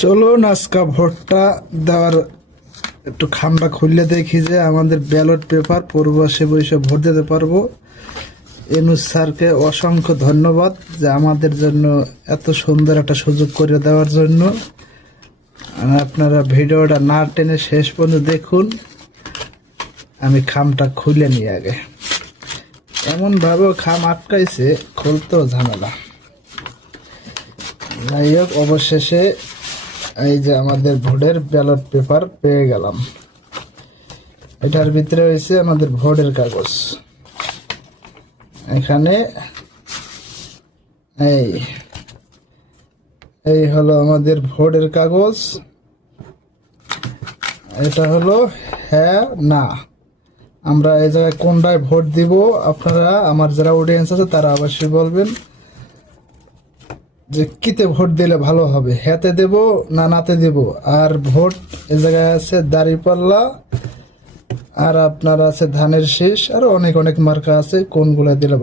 চলুন আজকে ভোটটা দেওয়ার একটু খামটা খুললে দেখি যে আমাদের ব্যালট পেপার পূর্বশে বসে ভোট দিতে পারবো। এনুস স্যারকে অসংখ্য ধন্যবাদ যে আমাদের জন্য এত সুন্দর একটা সুযোগ করে দেওয়ার জন্য। আপনারা ভিডিওটা না টেনে শেষ পর্যন্ত দেখুন। আমি খামটা খুলে নিই আগে। এমনভাবে খাম আটকাইছে, খুলতেও ঝামেলা। যাই হোক, অবশেষে এই যে আমাদের ভোটের ব্যালট পেপার পেয়ে গেলাম। এটার ভিতরে হয়েছে আমাদের ভোটের কাগজ। এখানে এই হলো আমাদের ভোটের কাগজ। এটা হলো হ্যাঁ না, আমরা এই জায়গায় কোনটায় ভোট দিব। আপনারা আমার যারা অডিয়েন্স আছে তারা অবশ্যই বলবেন যে কিতে ভোট দিলে ভালো হবে, হ্যাঁতে দেব না নাতে দেব। আর ভোট এই জায়গায় আছে দাঁড়িপাল্লা, আর আপনার আছে ধানের শীষ, আর অনেক অনেক মার্কা আছে, কোনগুলা দিলে